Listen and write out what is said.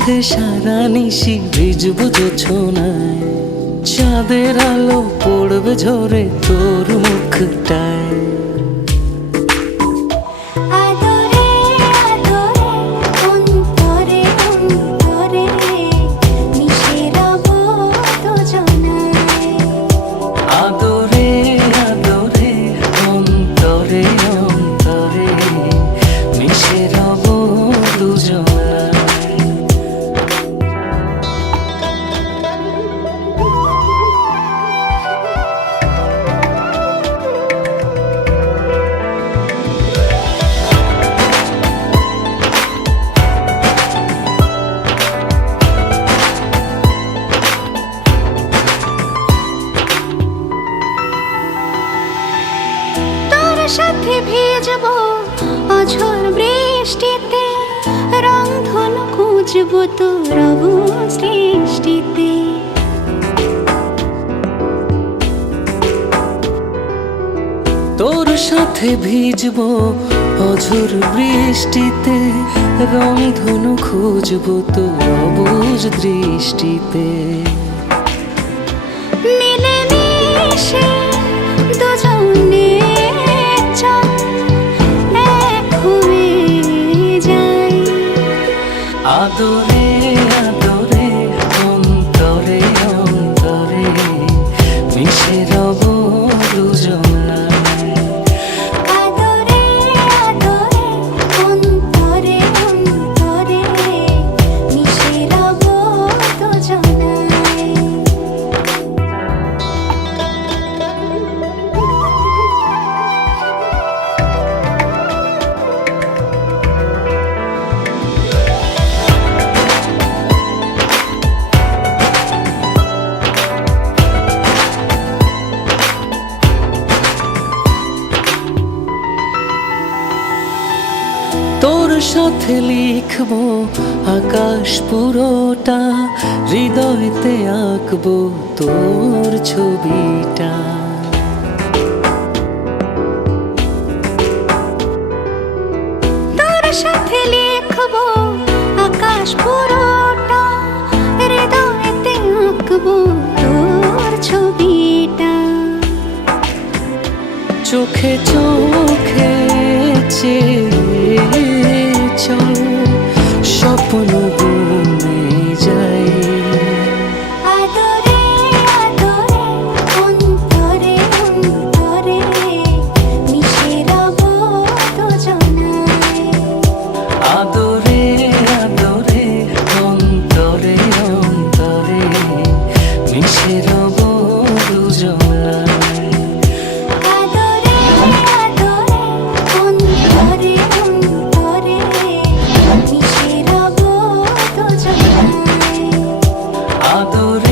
সাথে সারা নিশি ভিজবো ছোনায় চাঁদের আলো পড়বে ঝরে তোর মুখটায়। সাথে ভিজব অঝোর বৃষ্টিতে খুঁজব তোর সৃষ্টিতে তোর সাথে ভিজবো অঝোর বৃষ্টিতে রং ধনু খুঁজবো তোর অবুজ দৃষ্টিতে। মিলে মিশে দুজনে আদরে সাথে লিখব আকাশ পুরোটা হৃদয়তে আঁকবো তোর ছবিটা। তোর সাথে লিখব আকাশ পুরোটা হৃদয়তে আঁকবো তোর ছবিটা। চোখে চোখে চেয়ে চল স্বপ্ন বনে আদরে